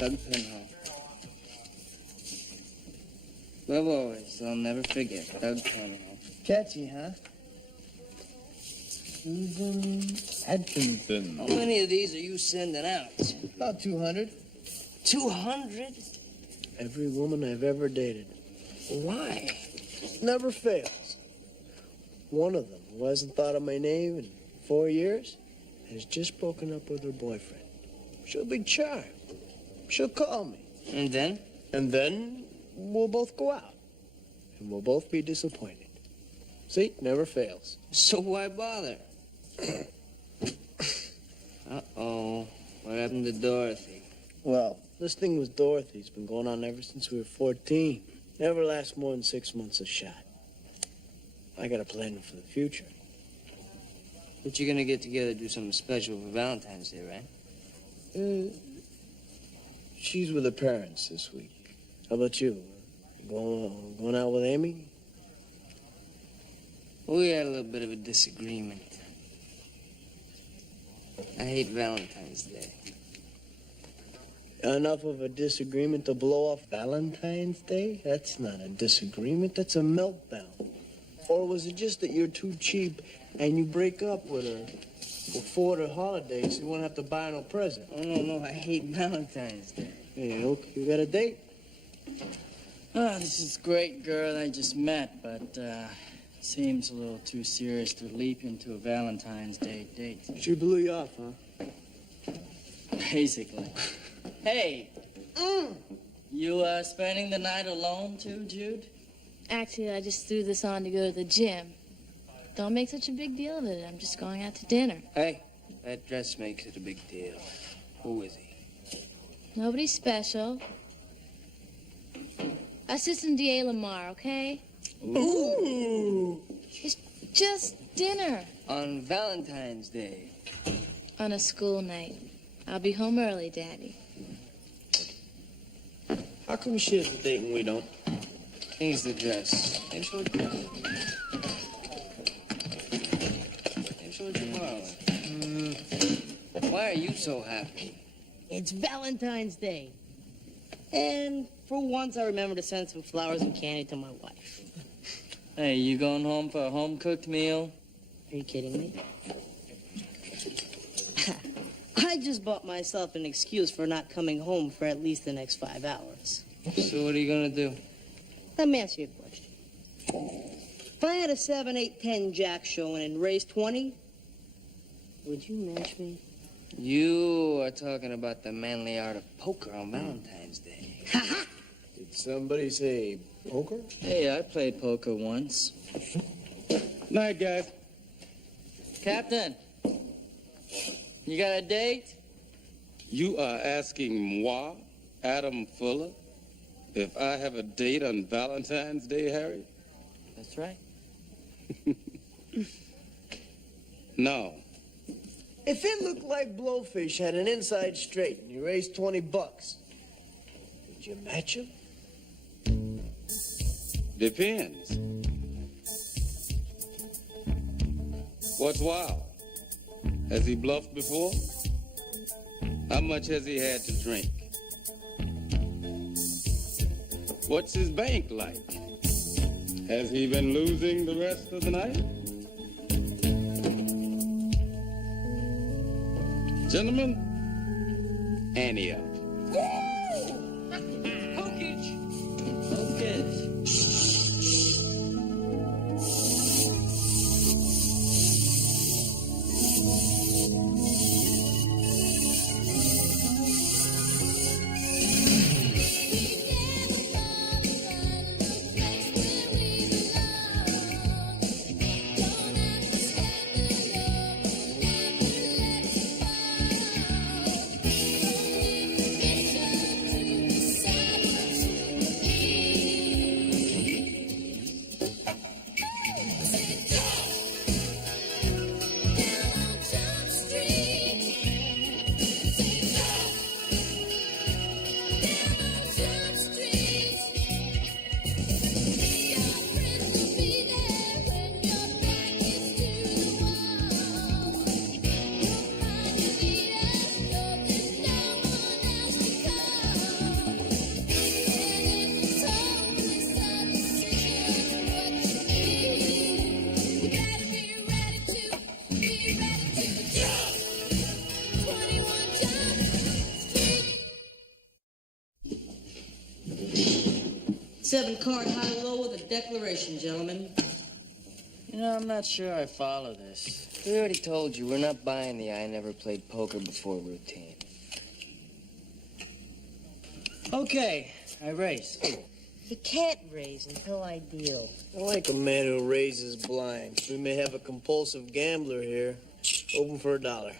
Doug Penhall. Love always, I'll never forget. Doug Penhall. Catchy, huh? Susan Atkinson. How many of these are you sending out? About 200. 200? Every woman I've ever dated. Why? Never fails. One of them, who hasn't thought of my name in 4 years, has just broken up with her boyfriend. She'll be charmed. She'll call me. And then? And then we'll both go out. And we'll both be disappointed. See? Never fails. So why bother? Uh-oh. What happened to Dorothy? Well, this thing with Dorothy's been going on ever since we were 14. Never lasts more than 6 months a shot. I got a plan for the future. But you're gonna get together to do something special for Valentine's Day, right? She's with her parents this week. How about you? Going out with Amy? We had a little bit of a disagreement. I hate Valentine's Day. Enough of a disagreement to blow off Valentine's Day? That's not a disagreement, that's a meltdown. Or was it just that you're too cheap and you break up with her before the holidays so you won't have to buy no present? Oh, no, I hate Valentine's Day. Hey, okay, you got a date? Oh, this is a great girl I just met, but seems a little too serious to leap into a Valentine's Day date. She blew you off, huh? Basically. Hey, you spending the night alone too, Jude? Actually, I just threw this on to go to the gym. Don't make such a big deal of it. I'm just going out to dinner. Hey, that dress makes it a big deal. Who is he? Nobody special. Assistant D.A. Lamar, okay? Ooh. It's just dinner. On Valentine's Day. On a school night. I'll be home early, Daddy. How come she has a date and we don't? Change the dress. And show it tomorrow. And show it tomorrow. Why are you so happy? It's Valentine's Day. And for once, I remember to send some flowers and candy to my wife. Hey, you going home for a home-cooked meal? Are you kidding me? I just bought myself an excuse for not coming home for at least the next 5 hours. So what are you gonna do? Let me ask you a question. If I had a 7, 8, 10 jack showing and raised 20, would you match me? You are talking about the manly art of poker on Valentine's Day. Did somebody say poker? Hey, I played poker once. Night, guys. Captain, you got a date? You are asking moi, Adam Fuller, if I have a date on Valentine's Day, Harry? That's right. No. If it looked like Blowfish had an inside straight and you raised $20, would you match him? Depends. What's wild? Has he bluffed before? How much has he had to drink? What's his bank like? Has he been losing the rest of the night? Gentlemen, ante up. Pokage! Okay. 7-card high-low with a declaration, gentlemen. You know, I'm not sure I follow this. We already told you, we're not buying the I never played poker before routine. Okay, I raise. You can't raise until I deal. I like a man who raises blind. We may have a compulsive gambler here. Open for $1.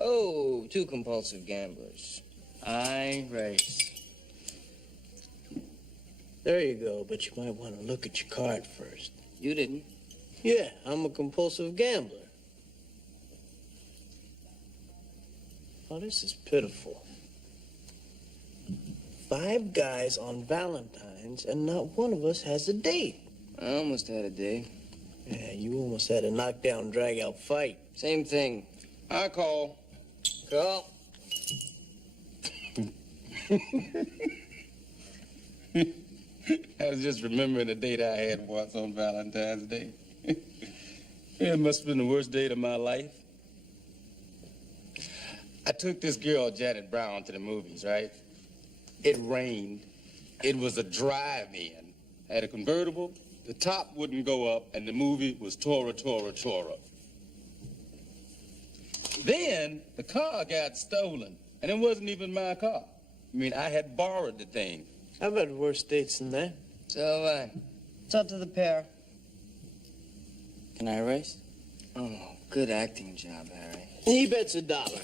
Oh, 2 compulsive gamblers. I raise. There you go, but you might want to look at your card first. You didn't. Yeah, I'm a compulsive gambler. Oh, this is pitiful. 5 guys on Valentine's, and not one of us has a date. I almost had a day. Yeah, you almost had a knockdown, drag-out fight. Same thing. I call. Call. I was just remembering a date I had once on Valentine's Day. It must have been the worst date of my life. I took this girl, Janet Brown, to the movies, right? It rained. It was a drive-in. Had a convertible. The top wouldn't go up, and the movie was Tora, Tora, Tora. Then the car got stolen, and it wasn't even my car. I mean, I had borrowed the thing. I've had worse dates than that. So, It's up to the pair. Can I raise? oh, good acting job, Harry. He bets $1.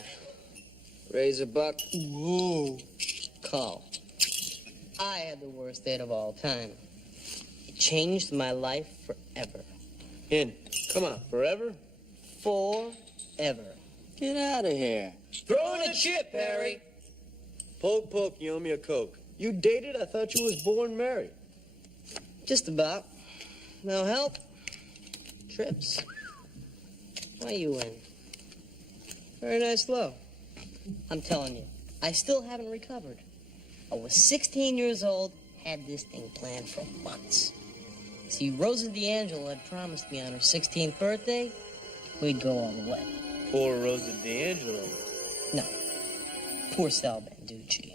Raise a buck. Whoa. Call. I had the worst date of all time. It changed my life forever. In. Come on, forever? Forever. Get out of here. Throw in a chip, Harry. Poke, poke, you owe me a Coke. You dated? I thought you was born married. Just about. No help? Trips. Why you win? Very nice low. I'm telling you, I still haven't recovered. I was 16 years old, had this thing planned for months. See, Rosa D'Angelo had promised me on her 16th birthday, we'd go all the way. Poor Rosa D'Angelo. No. Poor Sal Banducci.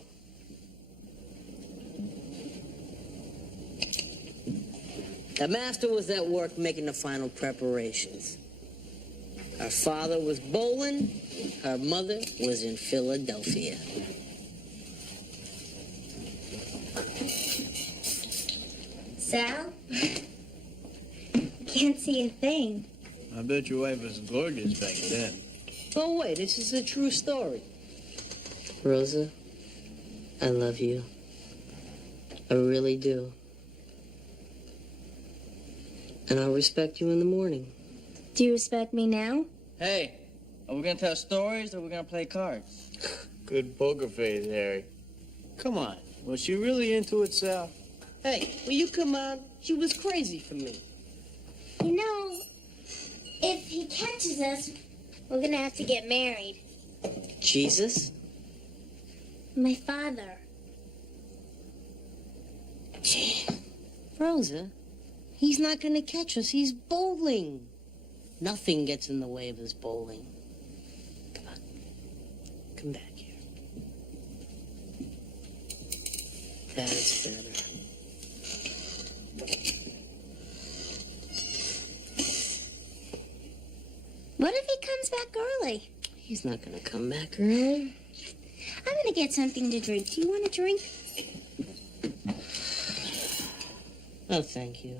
The master was at work making the final preparations. Her father was bowling, her mother was in Philadelphia. Sal? Can't see a thing. I bet your wife was gorgeous back then. Oh, wait, this is a true story. Rosa, I love you. I really do. And I'll respect you in the morning. Do you respect me now? Hey, are we gonna tell stories or are we gonna play cards? Good poker face, Harry. Come on. Was she really into it, Sal? Hey, will you come on? She was crazy for me. You know, if he catches us, we're gonna have to get married. Jesus? My father. Rosa, he's not gonna catch us. He's bowling. Nothing gets in the way of his bowling. Come on. Come back here. That's better. What if he comes back early? He's not gonna come back early. I'm gonna get something to drink. Do you want a drink? Oh, thank you.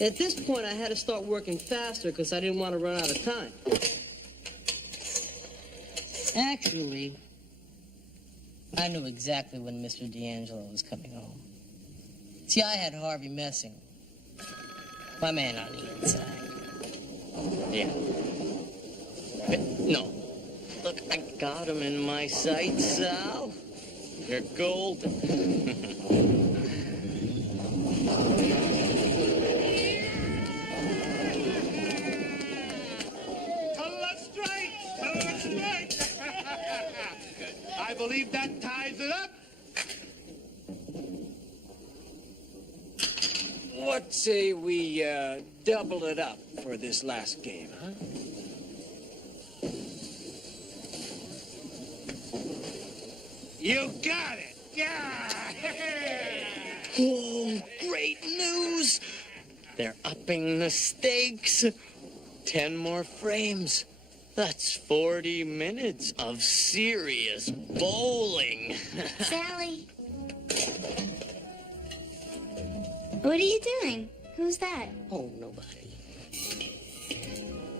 At this point, I had to start working faster because I didn't want to run out of time. Actually, I knew exactly when Mr. D'Angelo was coming home. See, I had Harvey messing. My man on the inside. Yeah. No. Look, I got him in my sights, Sal. You're golden. I believe that ties it up. What say we double it up for this last game, huh? You got it. Yeah. Whoa, great news! They're upping the stakes. 10 more frames. That's 40 minutes of serious bowling. Sally. What are you doing? Who's that? Oh, nobody.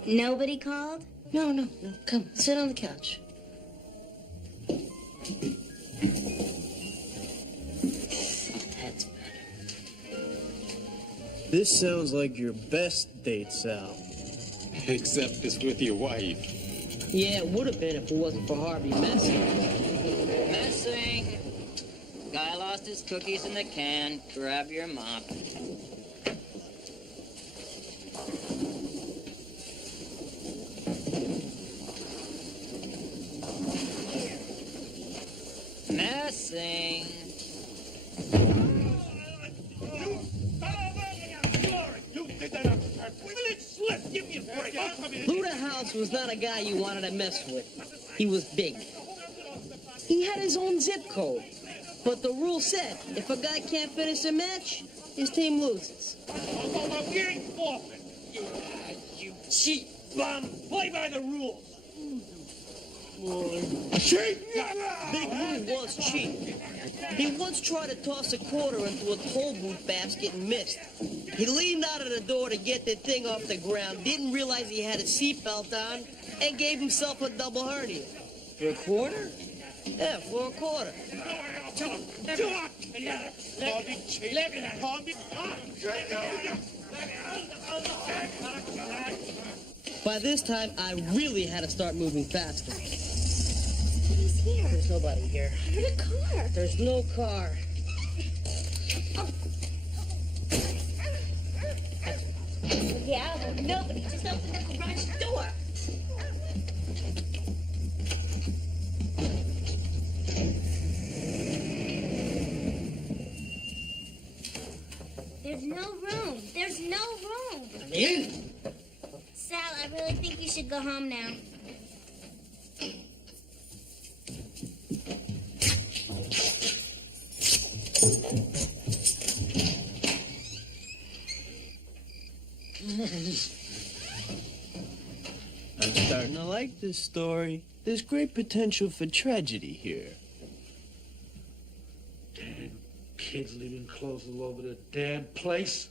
Nobody called? No. Come, sit on the couch. That's better. This sounds like your best date, Sal. Except it's with your wife. Yeah, it would have been if it wasn't for Harvey Messing. Messing. Guy lost his cookies in the can. Grab your mop. Messing. Luda House was not a guy you wanted to mess with. He was big. He had his own zip code. But the rule said, if a guy can't finish a match, his team loses. You cheat bum! Play by the rules! Cheat! Big Lou was cheap. He once tried to toss a quarter into a toll booth basket and missed. He leaned out of the door to get the thing off the ground, didn't realize he had a seatbelt on, and gave himself a double hernia. For a quarter? Yeah, for a quarter. By this time, I really had to start moving faster. He's here. There's nobody here. I heard a car. There's no car. Yeah, well, nobody just opened the garage door. There's no room. There's no room. I'm in. Sal, I really think you should go home now. I'm starting to like this story. There's great potential for tragedy here. Damn kids leaving clothes all over the damn place.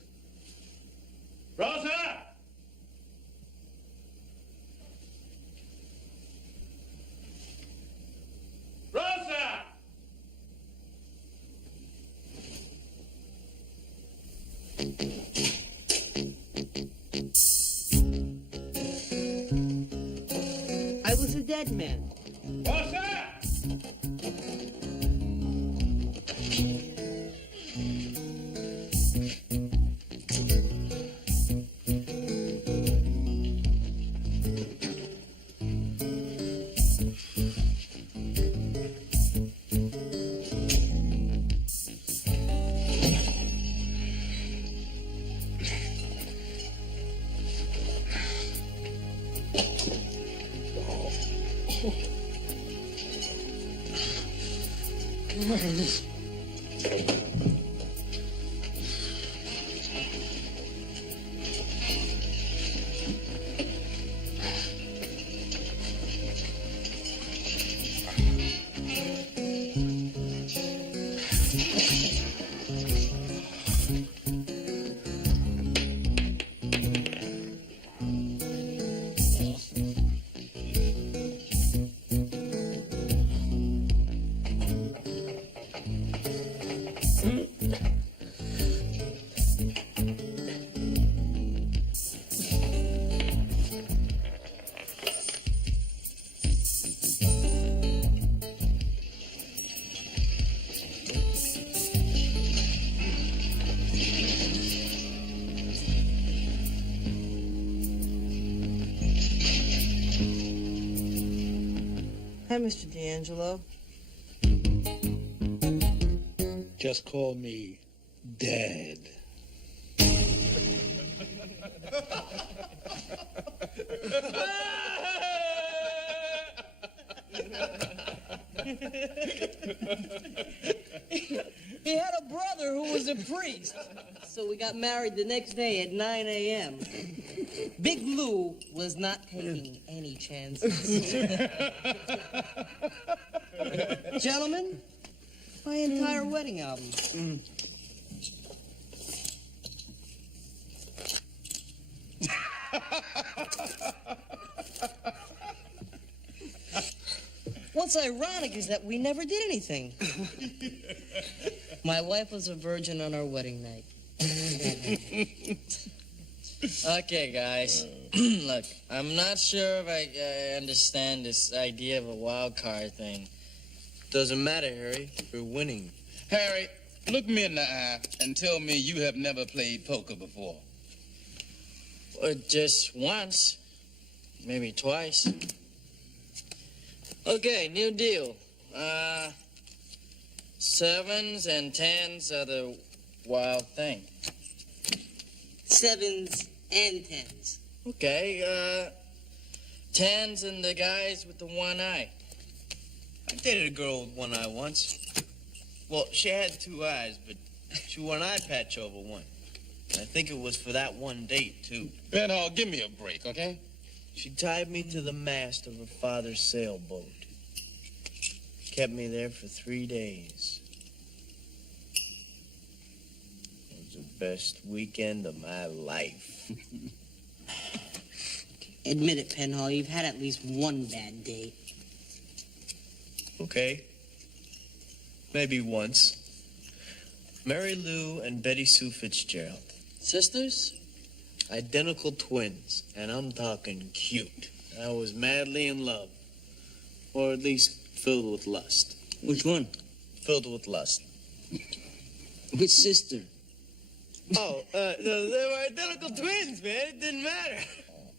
Rosa! Rosa! I was a dead man. Rosa! Hi, Mr. D'Angelo. Just call me Dad. He had a brother who was was a priest. So we got married the next day at 9 a.m. Big Lou was not taking any chances. Gentlemen, my entire wedding album. What's ironic is that we never did anything. My wife was a virgin on our wedding night. Okay, guys. Look, I'm not sure if I understand this idea of a wild card thing. Doesn't matter, Harry. We're winning. Harry, look me in the eye and tell me you have never played poker before. Or just once. Maybe twice. Okay, new deal. 7s and 10s are the wild thing. 7s and 10s. Okay, 10s and the guys with the one eye. I dated a girl with one eye once. Well, she had 2 eyes, but she wore an eye patch over one. I think it was for that one date, too. Penhall, give me a break, okay? She tied me to the mast of her father's sailboat. Kept me there for 3 days. It was the best weekend of my life. Admit it, Penhall, you've had at least one bad date. Okay. Maybe once. Mary Lou and Betty Sue Fitzgerald. Sisters? Identical twins, and I'm talking cute. I was madly in love. Or at least filled with lust. Which one? Filled with lust. Which sister? Oh, they were identical twins, man. It didn't matter.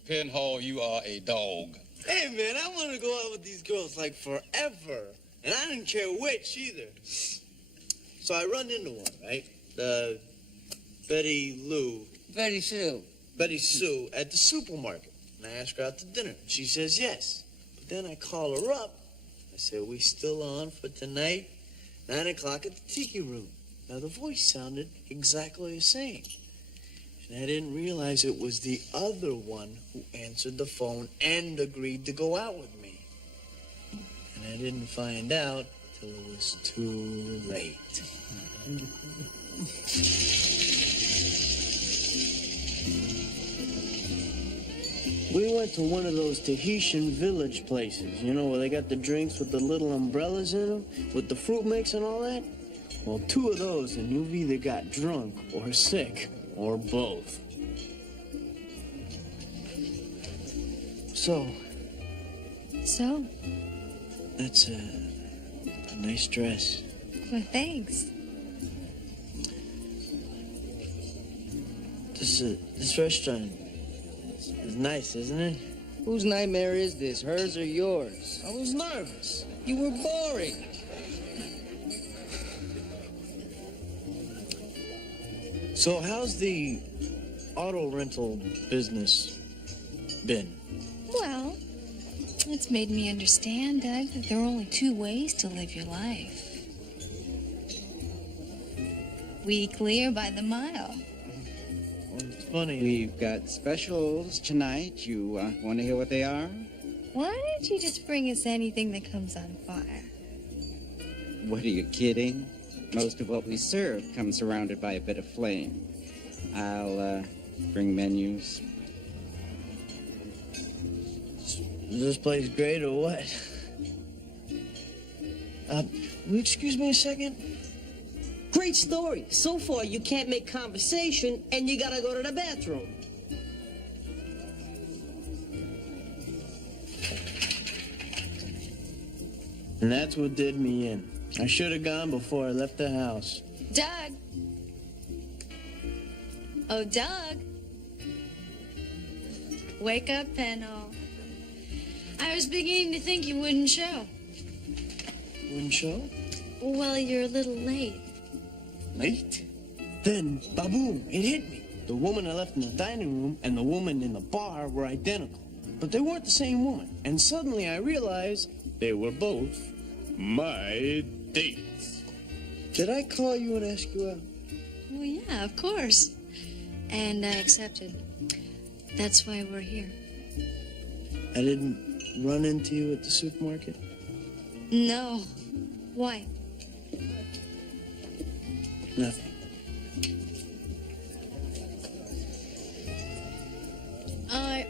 Penhall, you are a dog. Hey, man, I want to go out with these girls like forever. And I didn't care which either. So I run into one, right? Betty Sue at the supermarket. And I ask her out to dinner. She says yes. But then I call her up. I say, we still on for tonight? 9 o'clock at the tiki room. Now, the voice sounded exactly the same. And I didn't realize it was the other one who answered the phone and agreed to go out with me. And I didn't find out till it was too late. We went to one of those Tahitian village places, you know, where they got the drinks with the little umbrellas in them, with the fruit mix and all that. Well, 2 of those, and you've either got drunk or sick, or both. So, that's a nice dress. Well, thanks. This restaurant is nice, isn't it? Whose nightmare is this, hers or yours? I was nervous. You were boring. So how's the auto rental business been? Well, it's made me understand, Doug, that there are only 2 ways to live your life. Weekly or by the mile. Well, it's funny. We've got specials tonight. You want to hear what they are? Why don't you just bring us anything that comes on fire? What, are you kidding? Most of what we serve comes surrounded by a bit of flame. I'll bring menus. Is this place great or what? Will you excuse me a second? Great story. So far, you can't make conversation, and you gotta go to the bathroom. And that's what did me in. I should have gone before I left the house. Doug! Oh, Doug! Wake up, Penhall. I was beginning to think you wouldn't show. Wouldn't show? Well, you're a little late. Late? Then, ba-boom, it hit me. The woman I left in the dining room and the woman in the bar were identical. But they weren't the same woman. And suddenly I realized they were both my dates. Did I call you and ask you out? Well, yeah, of course. And I accepted. That's why we're here. I didn't run into you at the supermarket? No. Why? Nothing.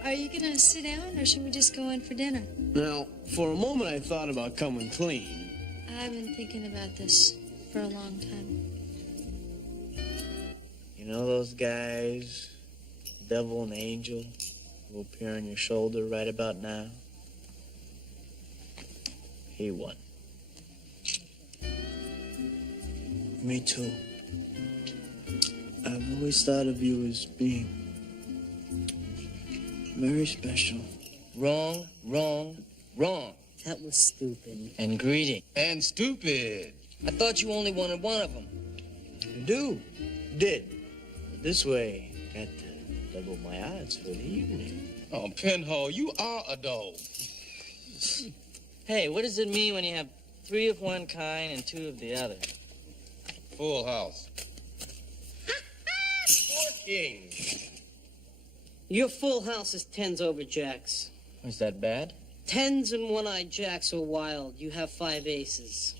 Are you gonna sit down, or should we just go in for dinner? Now, for a moment I thought about coming clean. I've been thinking about this for a long time. You know those guys, devil and angel, who appear on your shoulder right about now? He won. Me too. I've always thought of you as being very special. Wrong, wrong, wrong. That was stupid. And greedy. And stupid. I thought you only wanted one of them. You did. This way, got to double my odds for the evening. Oh, Pinhole, you are a dog. Hey, what does it mean when you have 3 of one kind and 2 of the other? Full house. 4 kings. Your full house is 10s over jacks. Is that bad? 10s and one-eyed jacks are wild. You have 5 aces.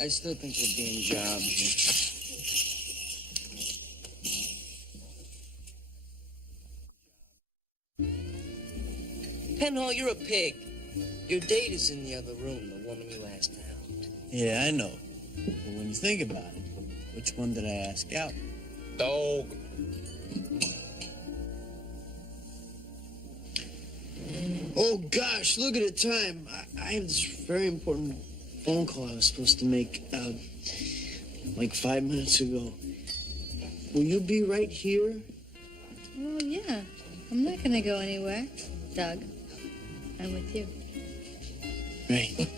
I still think we're being jobbed here. Penhall, you're a pig. Your date is in the other room, the woman you asked out. Yeah, I know. But when you think about it, which one did I ask out? Dog. Oh, gosh, look at the time. I have this very important phone call I was supposed to make, like 5 minutes ago. Will you be right here? Oh, yeah. I'm not gonna go anywhere, Doug. I'm with you. Right.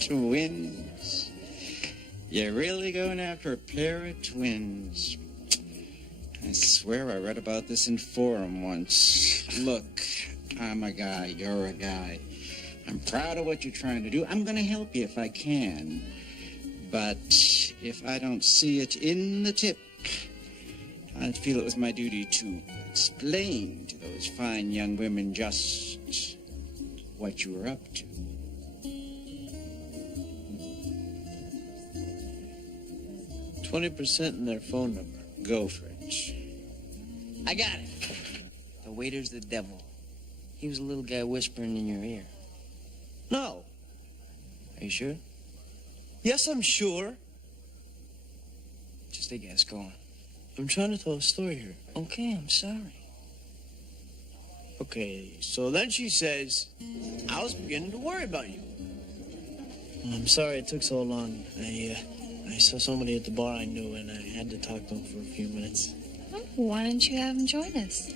Twins. You're really going after a pair of twins. I swear I read about this in Forum once. Look, I'm a guy, you're a guy. I'm proud of what you're trying to do. I'm going to help you if I can. But if I don't see it in the tip, I feel it was my duty to explain to those fine young women just what you were up to. $20% in their phone number. Go for it. I got it. The waiter's the devil. He was a little guy whispering in your ear. No. Are you sure? Yes, I'm sure. Just a guess. Go on. I'm trying to tell a story here. Okay, I'm sorry. Okay, so then she says, I was beginning to worry about you. I'm sorry it took so long. I saw somebody at the bar I knew, and I had to talk to him for a few minutes. Oh, why don't you have him join us?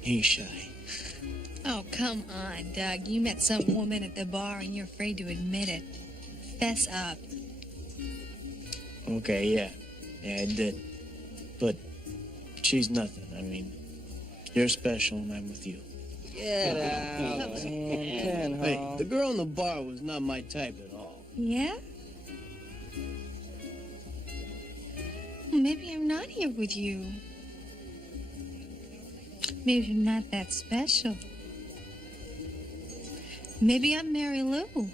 He's shy. Oh, come on, Doug. You met some woman at the bar and you're afraid to admit it. Fess up. Okay, yeah. Yeah, I did. But she's nothing. I mean, you're special, and I'm with you. Get out. Hey, the girl in the bar was not my type at all. Yeah? Well, maybe I'm not here with you. Maybe I'm not that special. Maybe I'm Mary Lou.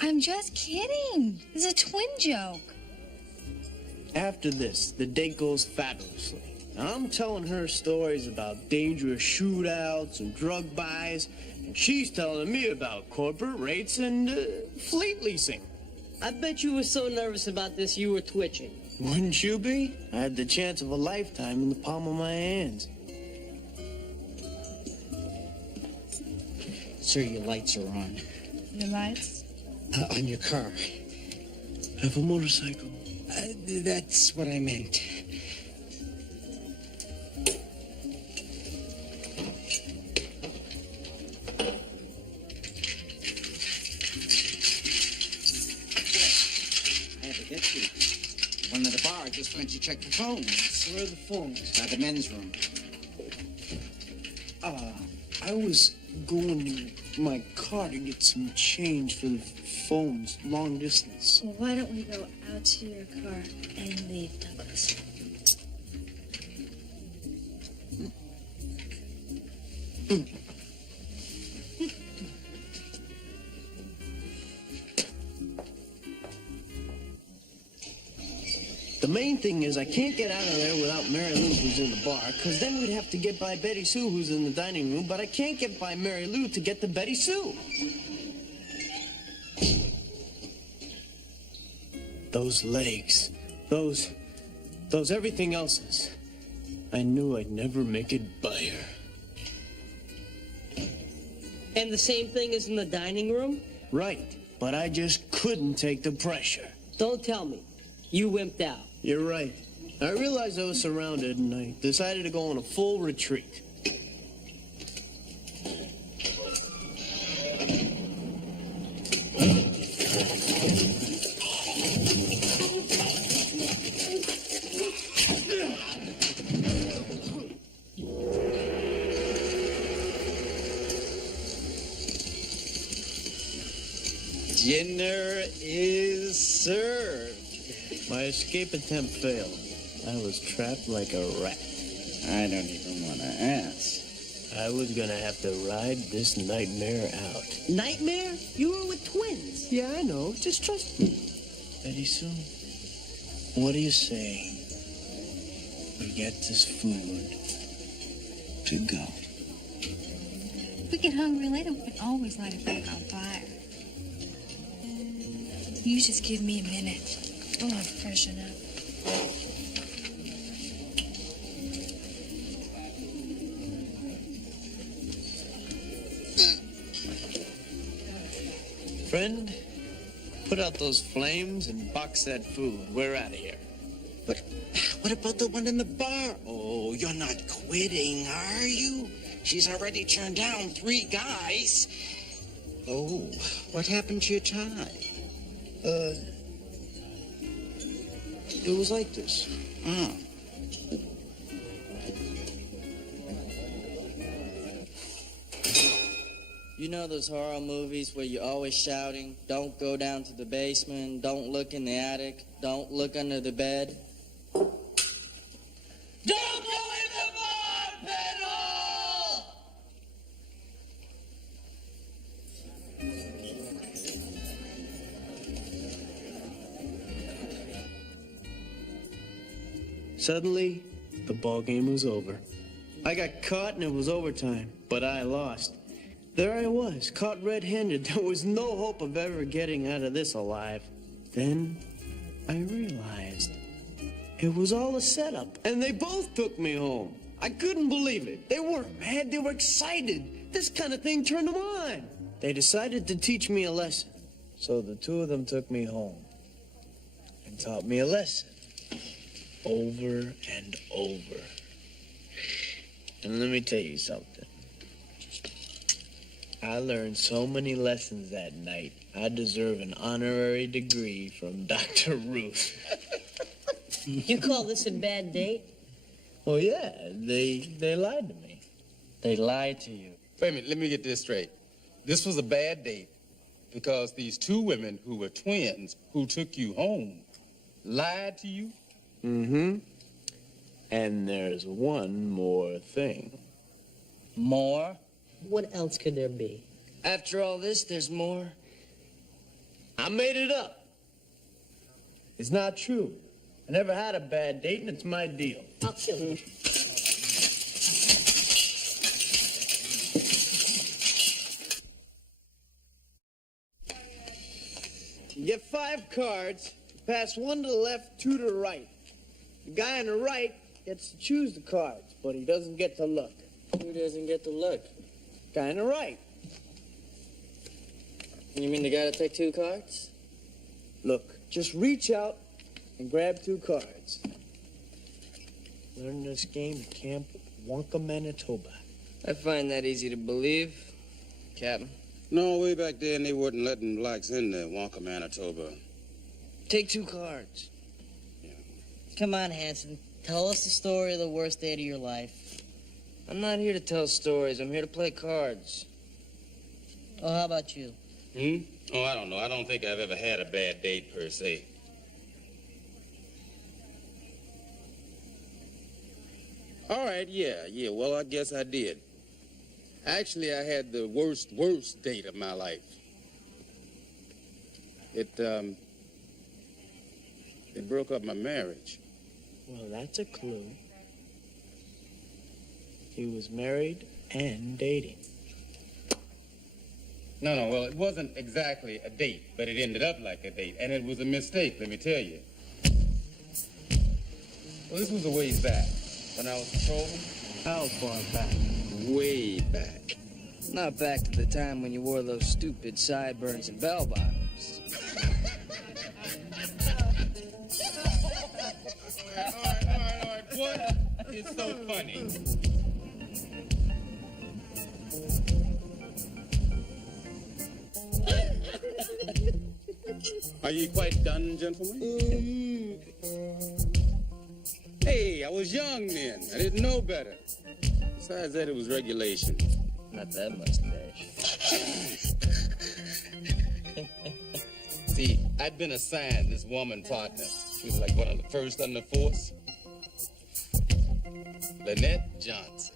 I'm just kidding. It's a twin joke. After this, the date goes fabulously. Now, I'm telling her stories about dangerous shootouts and drug buys, and she's telling me about corporate rates and fleet leasing. I bet you were so nervous about this you were twitching. Wouldn't you be? I had the chance of a lifetime in the palm of my hands. Sir, your lights are on. Your lights? On your car. I have a motorcycle. That's what I meant. I have to get you. One at a bar. Why don't you check the phones? Where are the phones? By the men's room. I was going to my car to get some change for the phones, long distance. Well, why don't we go out to your car and leave, Douglas? The main thing is I can't get out of there without Mary Lou, who's in the bar, because then we'd have to get by Betty Sue, who's in the dining room, but I can't get by Mary Lou to get to Betty Sue. Those legs, those everything else's. I knew I'd never make it by her. And the same thing is in the dining room? Right, but I just couldn't take the pressure. Don't tell me. You wimped out. You're right. I realized I was surrounded, and I decided to go on a full retreat. Dinner is served. My escape attempt failed. I was trapped like a rat. I don't even want to ask. I was gonna have to ride this nightmare out. Nightmare? You were with twins. Yeah, I know. Just trust me. Betty Sue, what do you say we get this food to go? If we get hungry later, we can always light it back on fire. You just give me a minute. I want to freshen up. Friend, put out those flames and box that food. We're out of here. But what about the one in the bar? Oh, you're not quitting, are you? She's already turned down 3 guys. Oh, what happened to your tie? It was like this. Oh. You know those horror movies where you're always shouting, don't go down to the basement, don't look in the attic, don't look under the bed? Don't go in the bar, pedal! Suddenly, the ball game was over. I got caught and it was overtime, but I lost. There I was, caught red-handed. There was no hope of ever getting out of this alive. Then I realized it was all a setup, and they both took me home. I couldn't believe it. They weren't mad, they were excited. This kind of thing turned them on. They decided to teach me a lesson. So the two of them took me home and taught me a lesson. Over and over. And let me tell you something. I learned so many lessons that night, I deserve an honorary degree from Dr. Ruth. You call this a bad date? Well, yeah, they lied to me. They lied to you. Wait a minute, let me get this straight. This was a bad date because these 2 women who were twins who took you home lied to you? Mm-hmm. And there's one more thing. More? What else could there be? After all this, there's more? I made it up. It's not true. I never had a bad date, and it's my deal. I'll kill him. You get 5 cards, pass 1 to the left, 2 to the right. The guy on the right gets to choose the cards, but he doesn't get to look. Who doesn't get to look? Guy on the right. You mean the guy to take 2 cards? Look, just reach out and grab 2 cards. Learn this game at Camp Wonka, Manitoba. I find that easy to believe, Captain. No, way back then they wasn't letting blacks in there, Wonka, Manitoba. Take 2 cards. Come on, Hanson. Tell us the story of the worst date of your life. I'm not here to tell stories. I'm here to play cards. Oh, how about you? Oh, I don't know. I don't think I've ever had a bad date, per se. All right, yeah. Well, I guess I did. Actually, I had the worst date of my life. It broke up my marriage. Well, that's a clue. He was married and dating. No, well, it wasn't exactly a date, but it ended up like a date, and it was a mistake, let me tell you. Well, this was a ways back, when I was patrolling. How far back? Way back. Not back to the time when you wore those stupid sideburns and bell bottoms. All right. What is so funny? Are you quite done, gentlemen? Hey, I was young then. I didn't know better. Besides that, it was regulation. Not that mustache. See, I'd been assigned this woman partner. She was like one of the first on the force. Lynette Johnson.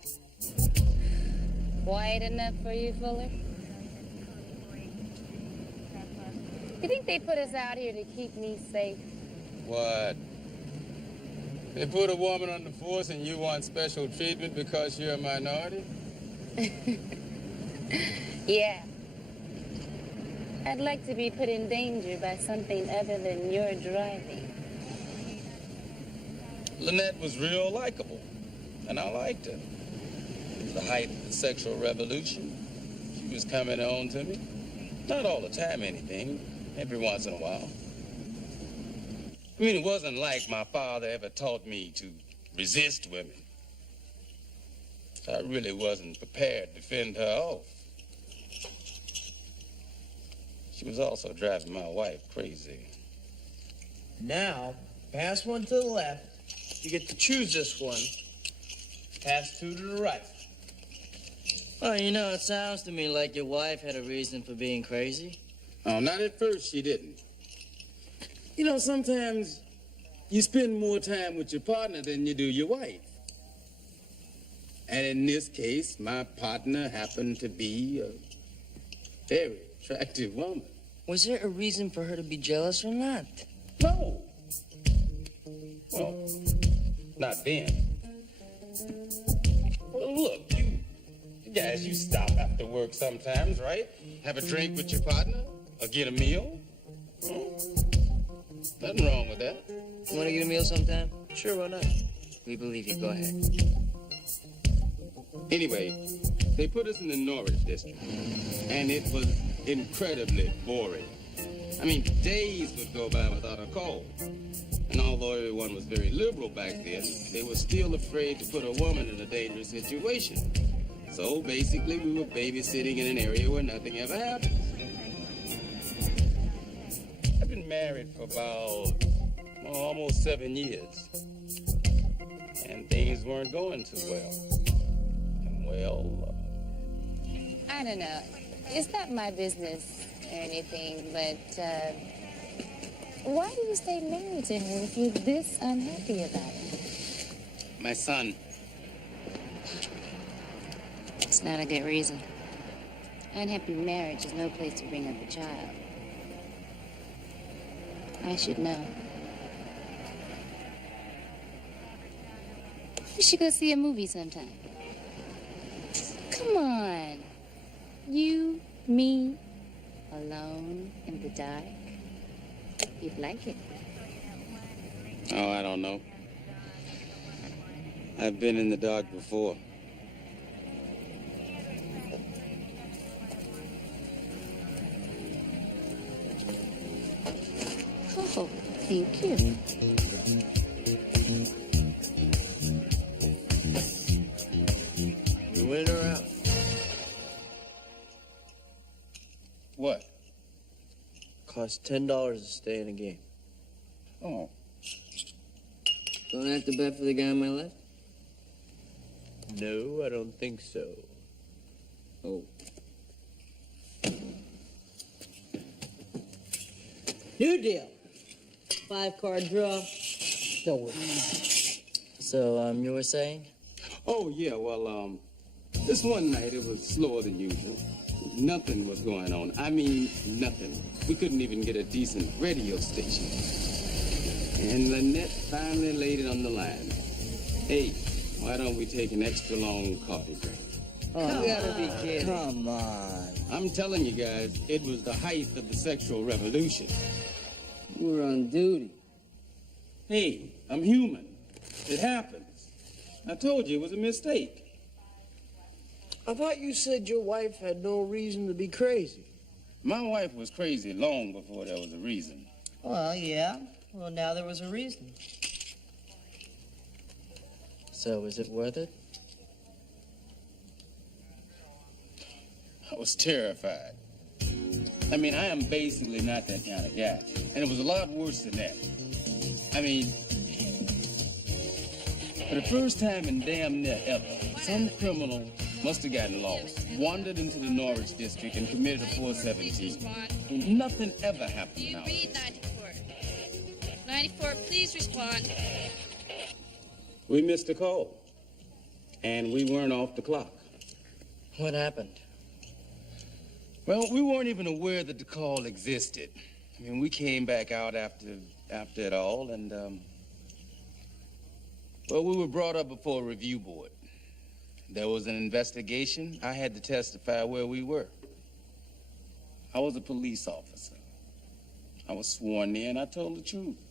Quiet enough for you, Fuller? You think they put us out here to keep me safe? What? They put a woman on the force and you want special treatment because you're a minority? Yeah. I'd like to be put in danger by something other than your driving. Lynette was real likable, and I liked her. It was the height of the sexual revolution. She was coming on to me. Not all the time, anything. Every once in a while. I mean, it wasn't like my father ever taught me to resist women. I really wasn't prepared to fend her off. She was also driving my wife crazy. Now, pass one to the left. You get to choose this one. Pass two to the right. Well, you know, it sounds to me like your wife had a reason for being crazy. Oh, not at first, she didn't. You know, sometimes you spend more time with your partner than you do your wife. And in this case, my partner happened to be a very attractive woman. Was there a reason for her to be jealous or not? No. Well, not then. Well, look, you guys, you stop after work sometimes, right? Have a drink with your partner or get a meal. Nothing wrong with that. You want to get a meal sometime? Sure, why not? We believe you. Go ahead. Anyway, they put us in the Norwich district, and it was incredibly boring. I mean, days would go by without a call. And although everyone was very liberal back then, they were still afraid to put a woman in a dangerous situation. So basically, we were babysitting in an area where nothing ever happened. I've been married for about almost 7 years, and things weren't going too well. And well, I don't know. It's not my business or anything, but why do you stay married to her if you're this unhappy about it? my son. It's not a good reason. Unhappy marriage is no place to bring up a child. I should know. We should go see a movie sometime. Come on. You, me, alone in the dark. You'd like it. Oh, I don't know. I've been in the dark before. Oh, thank you. You win or out? What? Costs $10 to stay in a game. Oh. Don't I have to bet for the guy on my left? No, I don't think so. Oh. New deal. 5-card draw. No worries. So, you were saying? Oh, yeah, well, this one night it was slower than usual. Nothing was going on. I mean, nothing. We couldn't even get a decent radio station. And Lynette finally laid it on the line. Hey, why don't we take an extra long coffee break? Oh, you gotta be kidding. Come on. I'm telling you guys, it was the height of the sexual revolution. You were on duty. Hey, I'm human. It happens. I told you it was a mistake. I thought you said your wife had no reason to be crazy. My wife was crazy long before there was a reason. Well, yeah. Well, now there was a reason. So, was it worth it? I was terrified. I mean, I am basically not that kind of guy. And it was a lot worse than that. I mean, for the first time in damn near ever, some criminal must have gotten lost, wandered into the Norwich district, and committed a 417. And nothing ever happened now. Read 94. 94, please respond. We missed a call. And we weren't off the clock. What happened? Well, we weren't even aware that the call existed. I mean, we came back out after it all, and, well, we were brought up before a review board. There was an investigation. I had to testify where we were. I was a police officer. I was sworn in. I told the truth.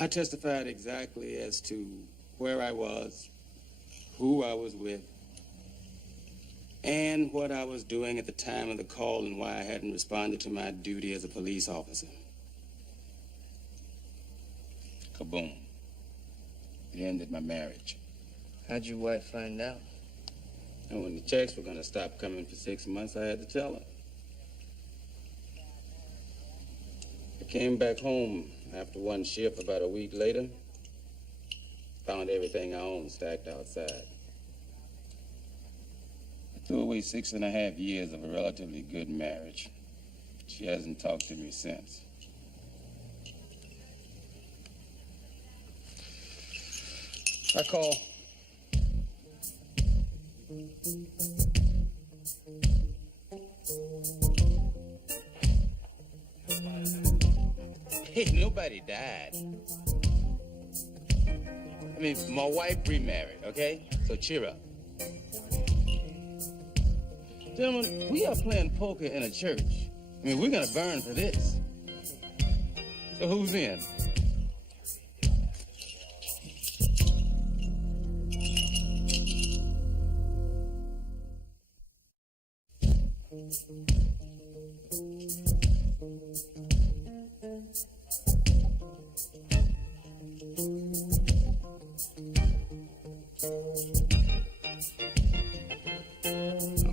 I testified exactly as to where I was, who I was with, and what I was doing at the time of the call and why I hadn't responded to my duty as a police officer. Kaboom. It ended my marriage. How'd your wife find out? And when the checks were going to stop coming for 6 months, I had to tell her. I came back home after one shift about a week later. Found everything I owned stacked outside. I threw away 6.5 years of a relatively good marriage. She hasn't talked to me since. I call. Hey, nobody died. I mean, my wife remarried, okay? So cheer up. Gentlemen, we are playing poker in a church. I mean, we're gonna burn for this. So who's in?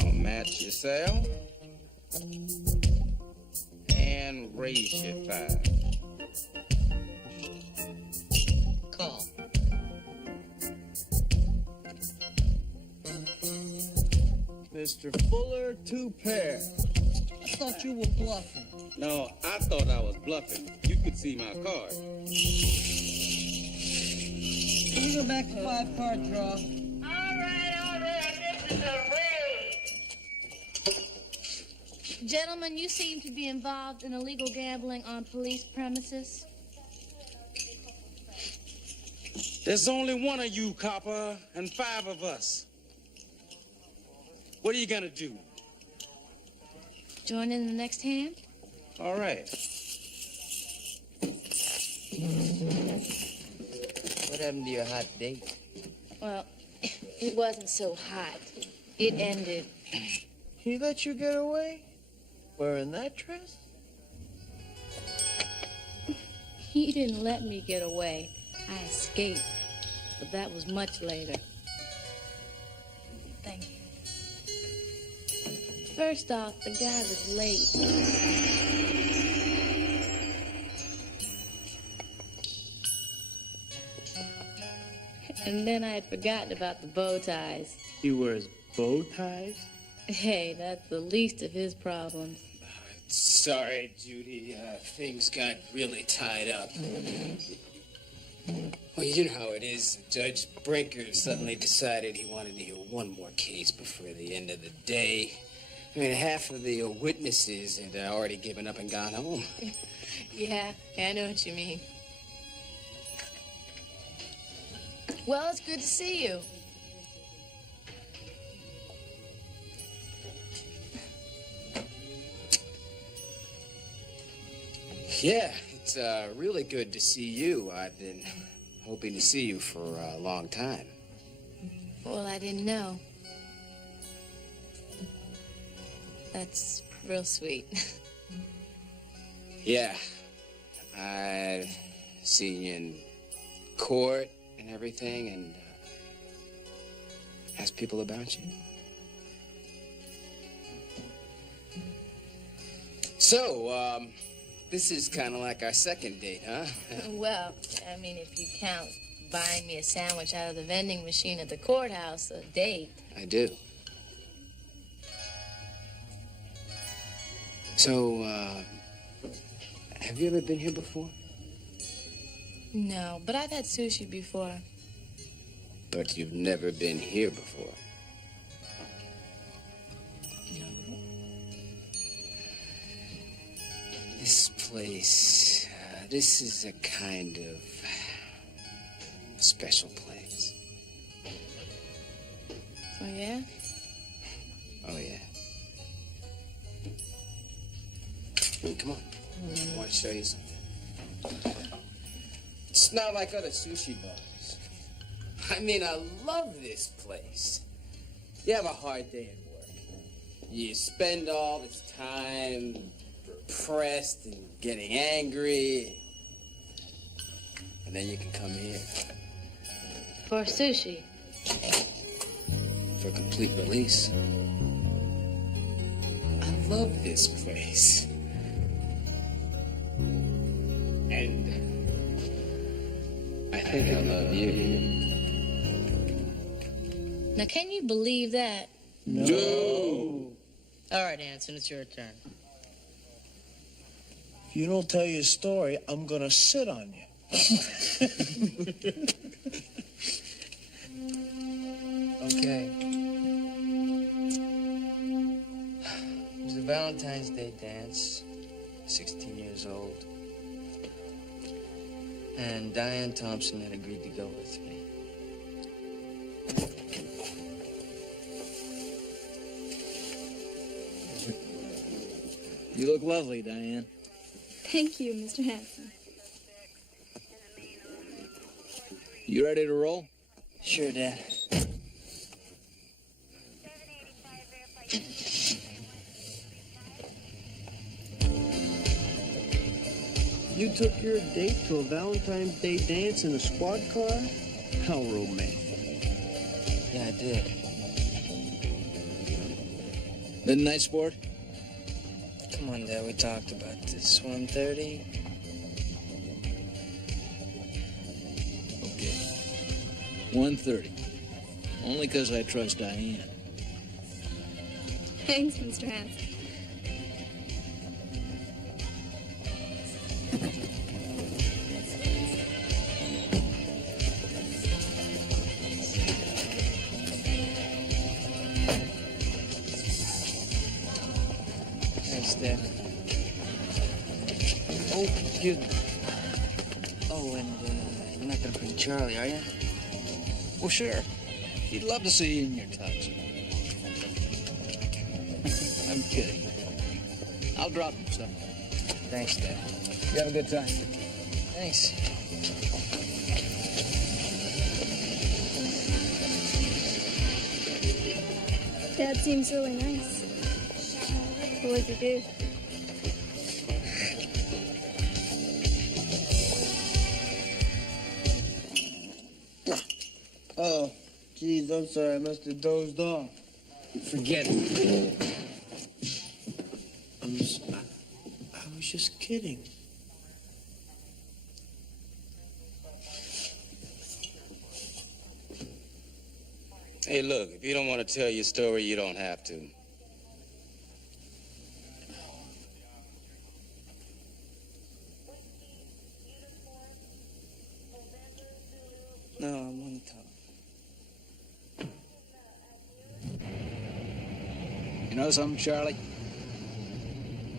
I'll match your sale and raise your 5. Call. Mr. Fuller, 2 pair. I thought you were bluffing. No, I thought I was bluffing. You could see my card. Can you go back to 5-card draw? All right, this is a raid. Gentlemen, you seem to be involved in illegal gambling on police premises. There's only one of you, copper, and 5 of us. What are you gonna do? Join in the next hand? All right. What happened to your hot date? Well, it wasn't so hot. It ended. He let you get away? Wearing that dress? He didn't let me get away. I escaped. But that was much later. Thank you. First off, the guy was late. And then I had forgotten about the bow ties. He wears bow ties? Hey, that's the least of his problems. Sorry, Judy. Things got really tied up. Well, you know how it is. Judge Brinker suddenly decided he wanted to hear one more case before the end of the day. I mean, half of the witnesses had already given up and gone home. Yeah, I know what you mean. Well, it's good to see you. Yeah, it's really good to see you. I've been hoping to see you for a long time. Well, I didn't know. That's real sweet. Yeah, I've seen you in court and everything, and asked people about you. So, this is kind of like our second date, huh? Well, I mean, if you count buying me a sandwich out of the vending machine at the courthouse, a date. I do. So, have you ever been here before? No, but I've had sushi before. But you've never been here before. This place, this is a kind of special place. Oh, yeah? Oh, yeah. Come on. I want to show you something. It's not like other sushi bars. I mean, I love this place. You have a hard day at work. You spend all this time depressed and getting angry. And then you can come here For sushi. for complete release. I love this place. And I think I love you. Now, can you believe that? No. All right, Anson, it's your turn. If you don't tell your story, I'm gonna sit on you. Okay. It was a Valentine's Day dance, 16 years old. And Diane Thompson had agreed to go with me. You look lovely, Diane. Thank you, Mr. Hanson. You ready to roll? Sure, Dad. You took your date to a Valentine's Day dance in a squad car? How romantic. Yeah, I did. Midnight sport? Come on, Dad, we talked about this. 1:30? Okay. 1:30. Only 'cause I trust Diane. Thanks, Mr. Hanson. Thanks, Dad. Oh, excuse me. Oh, and you're not gonna bring Charlie, are you? Well, sure. He'd love to see you in your tux. I'm kidding. I'll drop him somewhere. Thanks, Dad. You have a good time. Thanks. Dad seems really nice. What'd you do? Oh, geez, I'm sorry. I must have dozed off. Forget it. I was just kidding. Hey, look, if you don't want to tell your story, you don't have to. No, I want to talk. You know something, Charlie?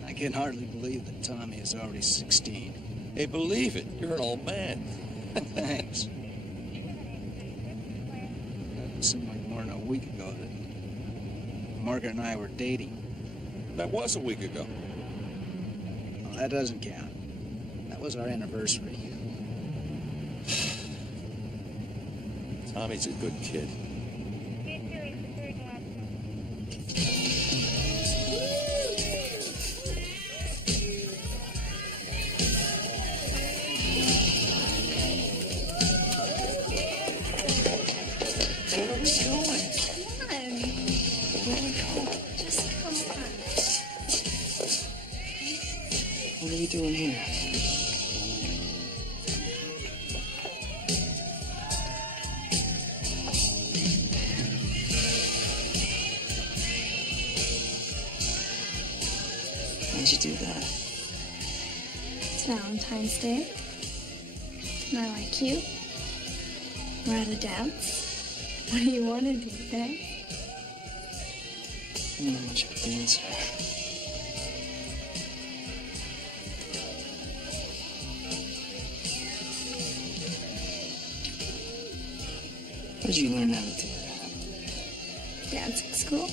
I can hardly believe that Tommy is already 16. Hey, believe it. You're an old man. Thanks. It seemed like more than a week ago that Margaret and I were dating. That was a week ago. Well, that doesn't count. That was our anniversary. Tommy's a good kid. Where are we going? Come on. Where are we going? Just come on. What are we doing here? Why'd you do that? It's Valentine's Day. And I like you. We're at a dance. What do you want to do, eh? I'm not much of a dancer. Where'd you learn how to do that? Dancing school.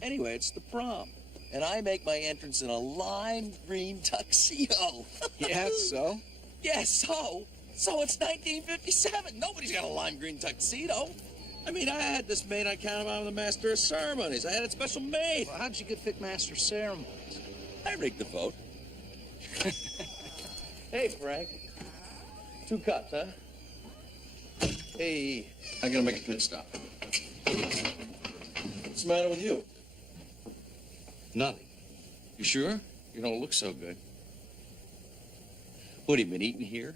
Anyway, it's the prom. And I make my entrance in a lime green tuxedo. Yeah, so? Yes, so? So it's 1957. Nobody's got a lime green tuxedo. I mean, I had this made on account of I'm the master of ceremonies. I had it special made. Well, how'd you get fit master of ceremonies? I rigged the vote. Hey, Frank. 2 cups, huh? Hey, I gotta make a pit stop. What's the matter with you? Nothing. You sure? You don't look so good. What, have you been eating here?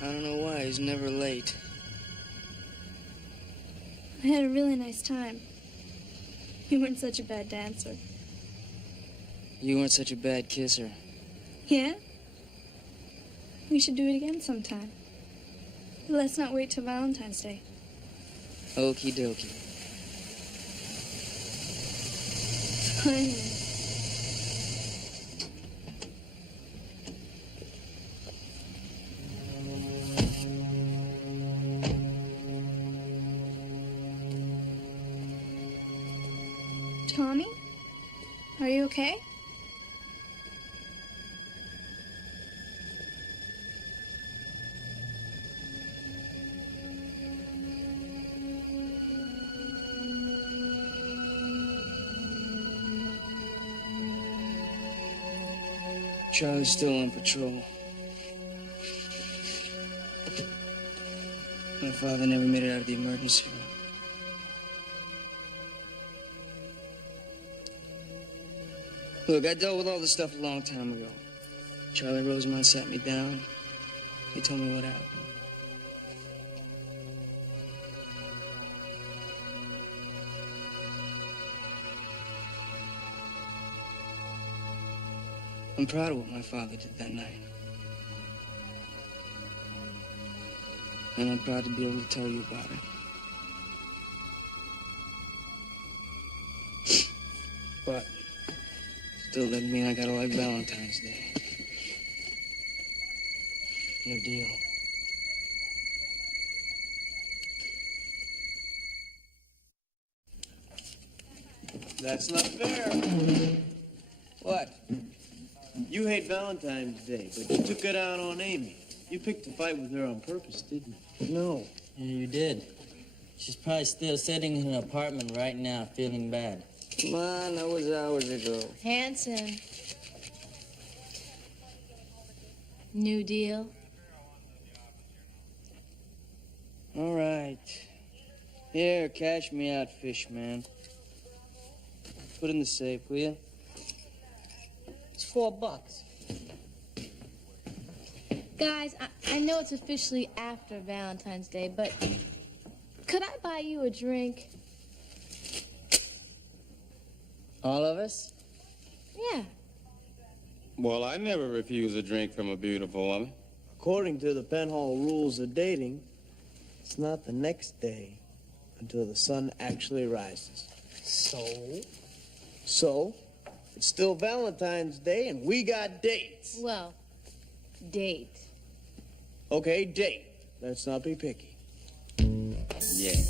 I don't know why he's never late. I had a really nice time. You weren't such a bad dancer. You weren't such a bad kisser. Yeah? We should do it again sometime. But let's not wait till Valentine's Day. Okie dokie. Fine. Tommy? Are you okay? Charlie's still on patrol. My father never made it out of the emergency room. Look, I dealt with all this stuff a long time ago. Charlie Rosemont sat me down. He told me what happened. I'm proud of what my father did that night. And I'm proud to be able to tell you about it. But still doesn't mean I gotta like Valentine's Day. No deal. That's not fair. What? You hate Valentine's Day, but you took it out on Amy. You picked a fight with her on purpose, didn't you? No. Yeah, you did. She's probably still sitting in an apartment right now, feeling bad. Come on, that was hours ago. Hanson. New deal? All right. Here, cash me out, fish man. Put in the safe, will you? It's $4. Guys, I know it's officially after Valentine's Day, but could I buy you a drink? All of us? Yeah. Well, I never refuse a drink from a beautiful woman. According to the Penhall rules of dating, it's not the next day until the sun actually rises. So, it's still Valentine's Day and we got dates. Well, date. Okay, date. Let's not be picky. Yeah.